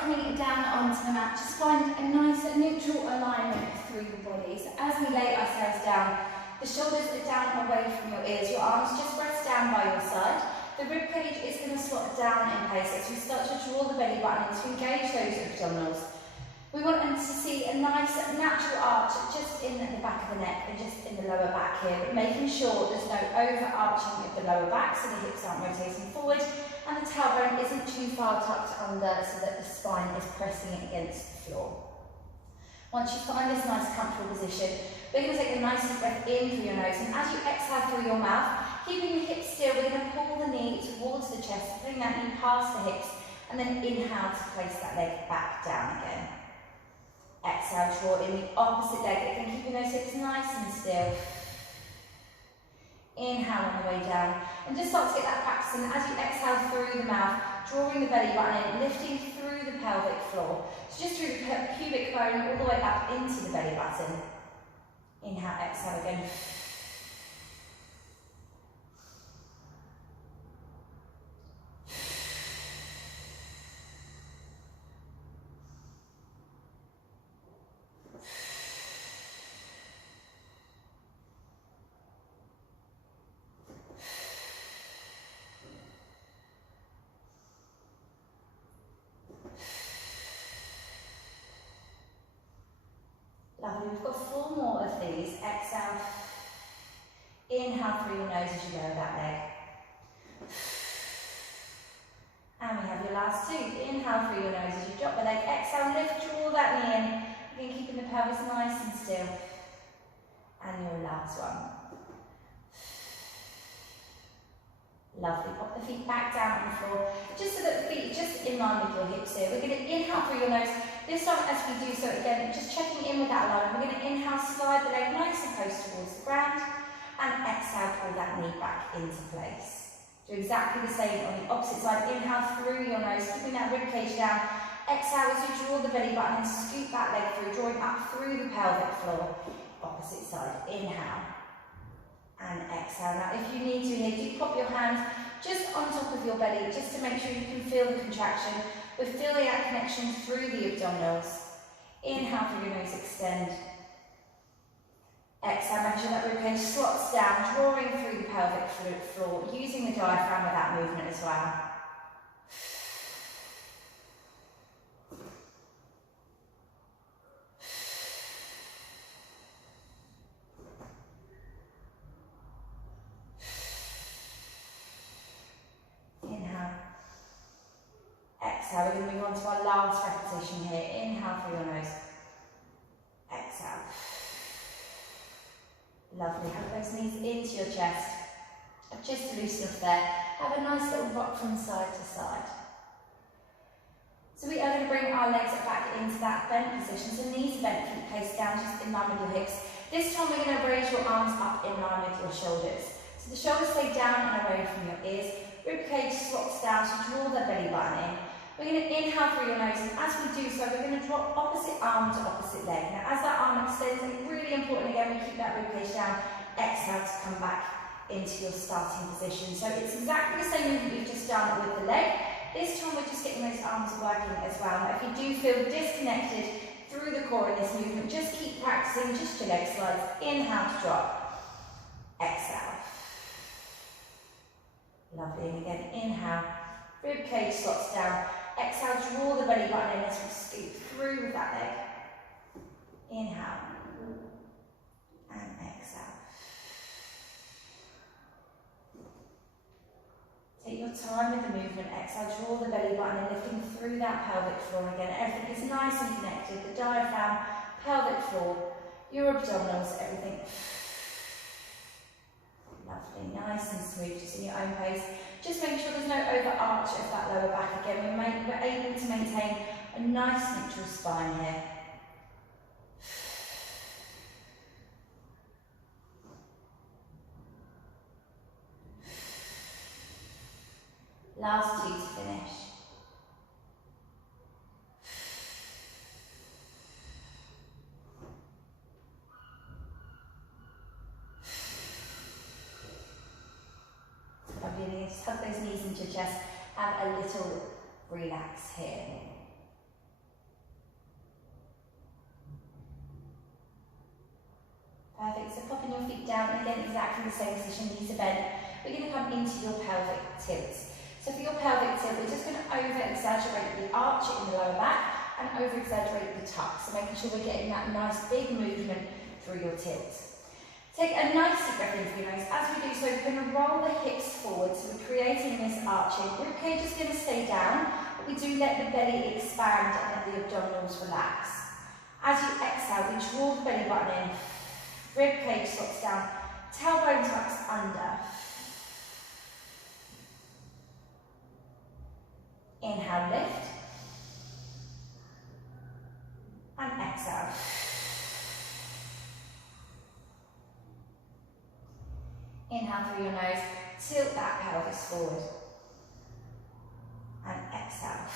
coming down onto the mat, just find a nice neutral alignment through your body. So as we lay ourselves down, the shoulders are down away from your ears, your arms just rest down by your side. The rib cage is going to slot down in place as we start to draw the belly button in to engage those abdominals. We want them to see a nice natural arch just in the back of the neck and just in the lower back here, but making sure there's no overarching of the lower back so the hips aren't rotating forward and the tailbone isn't too far tucked under so that the spine is pressing against the floor. Once you find this nice comfortable position, we're going to take a nice deep breath in through your nose, and as you exhale through your mouth, keeping the hips still, we're going to pull the knee towards the chest, putting that knee past the hips, and then inhale to place that leg back down again. Exhale, draw in the opposite leg, again keeping those hips nice and still. Inhale on the way down, and just start to get that practice in as you exhale through the mouth, drawing the belly button in, lifting through the pelvic floor. So just through the pubic bone all the way up into the belly button. Inhale, exhale again. Lovely, we've got 4 more of these. Exhale, inhale through your nose as you lower that leg. And we have your last 2. Inhale through your nose as you drop the leg. Exhale, lift, draw that knee in. Again, keeping the pelvis nice and still. And your last one. Lovely, pop the feet back down on the floor, just so that the feet are just in line with your hips here. We're going to inhale through your nose. This time as we do so, again, just checking in with that alignment. We're going to inhale, slide the leg nice and close towards the ground, and exhale, pull that knee back into place. Do exactly the same on the opposite side. Inhale through your nose, keeping that rib cage down. Exhale as you draw the belly button and scoop that leg through, drawing up through the pelvic floor. Opposite side, inhale. And exhale. Now if you need to here, do pop your hands just on top of your belly, just to make sure you can feel the contraction. We're feeling that connection through the abdominals. Inhale through your nose, extend. Exhale, make sure that ribcage slots down, drawing through the pelvic floor, using the diaphragm with that movement as well. Exhale, we're going to move on to our last repetition here. Inhale through your nose. Exhale. Lovely. Have those knees into your chest. Just to loosen off there. Have a nice little rock from side to side. So we are going to bring our legs back into that bent position. So knees are bent, feet placed down just in line with your hips. This time we're going to raise your arms up in line with your shoulders. So the shoulders stay down and away from your ears. Rib cage slots down to draw the belly button in. We're going to inhale through your nose, and as we do so, we're going to drop opposite arm to opposite leg. Now, as that arm extends, it's really important, again, we keep that rib cage down. Exhale to come back into your starting position. So it's exactly the same movement you've just done with the leg. This time, we're just getting those arms working as well. Now, if you do feel disconnected through the core in this movement, just keep practicing just your leg slides. Inhale to drop. Exhale. Lovely. And again, inhale. Rib cage slots down. Exhale, draw the belly button in as we scoop through with that leg. Inhale. And exhale. Take your time with the movement. Exhale, draw the belly button in, lifting through that pelvic floor again. Everything is nice and connected. The diaphragm, pelvic floor, your abdominals, everything. Lovely, nice and smooth, just in your own pace. Just make sure there's no overarch of that lower back again. We're able to maintain a nice neutral spine here. Last 2 to finish. Just hug those knees into your chest. Have a little relax here. down, and again, exactly the same position, knees are bent. We're going to come into your pelvic tilts. So for your pelvic tilt, we're just going to over-exaggerate the arch in the lower back and over-exaggerate the tuck. So making sure we're getting that nice big movement through your tilt. Take a nice deep breath in through your nose. As we do so, we're going to roll the hips forward. So we're creating this arching. Ribcage is going to stay down, but we do let the belly expand and let the abdominals relax. As you exhale, we draw the belly button in. Ribcage slots down. Tailbone tucks under. Inhale, lift. And exhale. Inhale through your nose, tilt that pelvis forward. And exhale.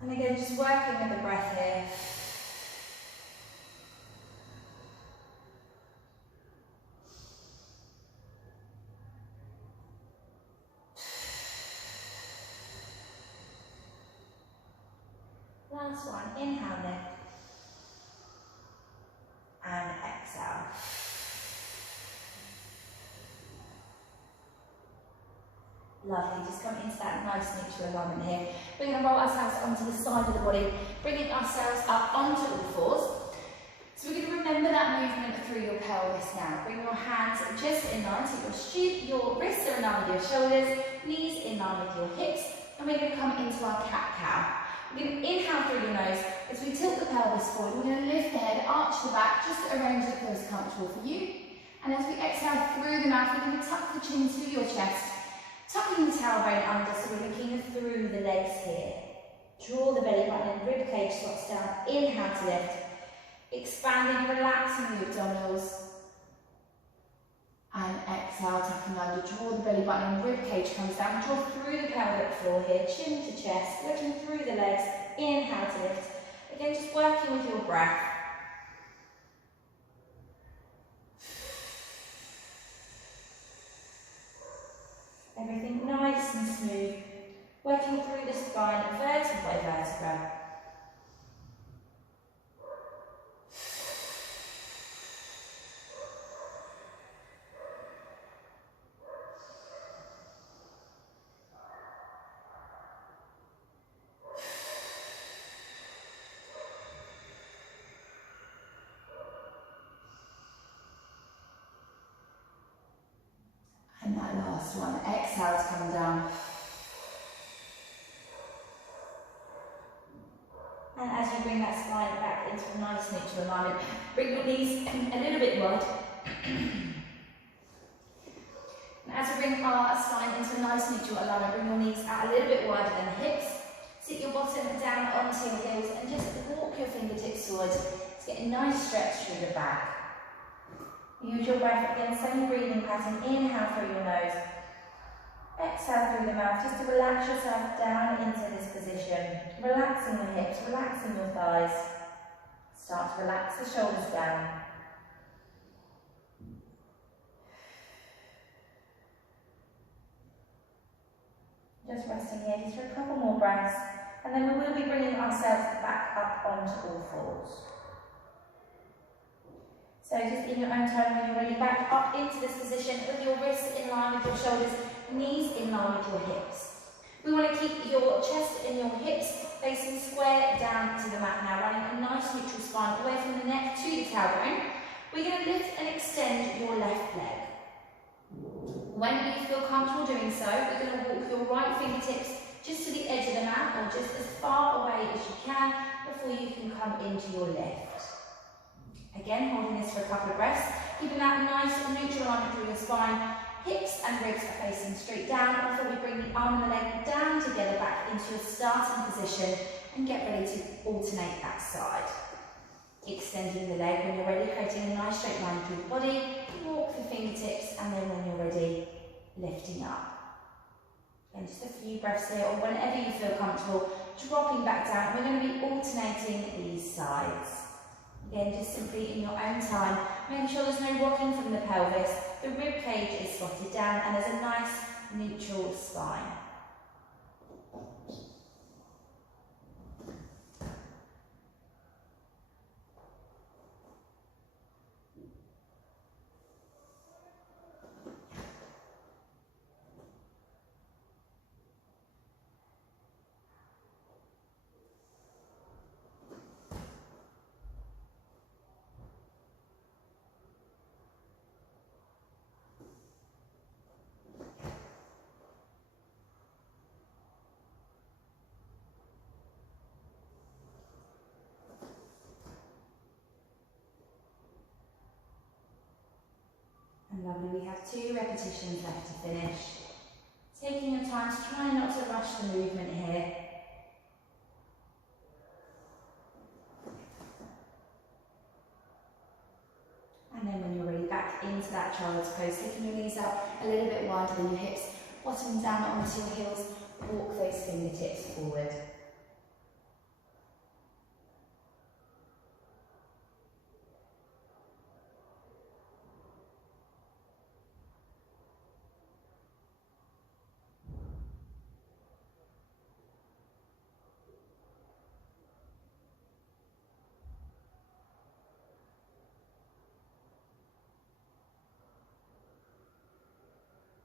And again, just working with the breath here. Last one, inhale, lift, and exhale. Lovely, just come into that nice neutral alignment here. We're going to roll ourselves onto the side of the body, bringing ourselves up onto all fours. So we're going to remember that movement through your pelvis now. Bring your hands just in line, so your wrists are in line with your shoulders, knees in line with your hips, and we're going to come into our cat-cow. We're going to inhale through your nose as we tilt the pelvis forward. We're going to lift the head, arch the back, just arrange it feels comfortable for you. And as we exhale through the mouth, we're going to tuck the chin to your chest, tucking the tailbone under, so we're looking through the legs here. Draw the belly button in, rib cage slots down, inhale to lift, expanding, relaxing the abdominals. And exhale, tucking under, draw the belly button in, rib cage comes down, draw through the pelvic floor here, chin to chest, looking through the legs, inhale to lift. Again, just working with your breath. Everything nice and smooth, working through the spine, vertebra by vertebra. And that last one, exhale to come down. And as you bring that spine back into a nice neutral alignment, bring your knees a little bit wide. And as we bring our spine into a nice neutral alignment, bring your knees out a little bit wider than the hips. Sit your bottom down onto your heels and just walk your fingertips forward to get a nice stretch through the back. Use your breath again, same breathing pattern. Inhale through your nose. Exhale through the mouth, just to relax yourself down into this position. Relaxing the hips, relaxing your thighs. Start to relax the shoulders down. Just resting here, just for a couple more breaths. And then we will be bringing ourselves back up onto all fours. So just in your own time, when you're ready, back up into this position with your wrists in line with your shoulders, knees in line with your hips. We want to keep your chest and your hips facing square down to the mat now, running a nice neutral spine away from the neck to the tailbone. We're going to lift and extend your left leg. When you feel comfortable doing so, we're going to walk your right fingertips just to the edge of the mat, or just as far away as you can before you can come into your lift. Again, holding this for a couple of breaths, keeping that nice neutral alignment through your spine. Hips and ribs are facing straight down before we bring the arm and the leg down together back into your starting position and get ready to alternate that side. Extending the leg when you're ready, creating a nice straight line through the body. Walk the fingertips, and then when you're ready, lifting up. And just a few breaths here, or whenever you feel comfortable, dropping back down. We're going to be alternating these sides. Again, just simply in your own time, making sure there's no rocking from the pelvis, the rib cage is slotted down, and there's a nice neutral spine. Lovely, we have 2 repetitions left to finish. Taking your time to try not to rush the movement here. And then when you're ready, back into that child's pose, taking your knees up a little bit wider than your hips, bottoming down onto your heels, walk those fingertips forward.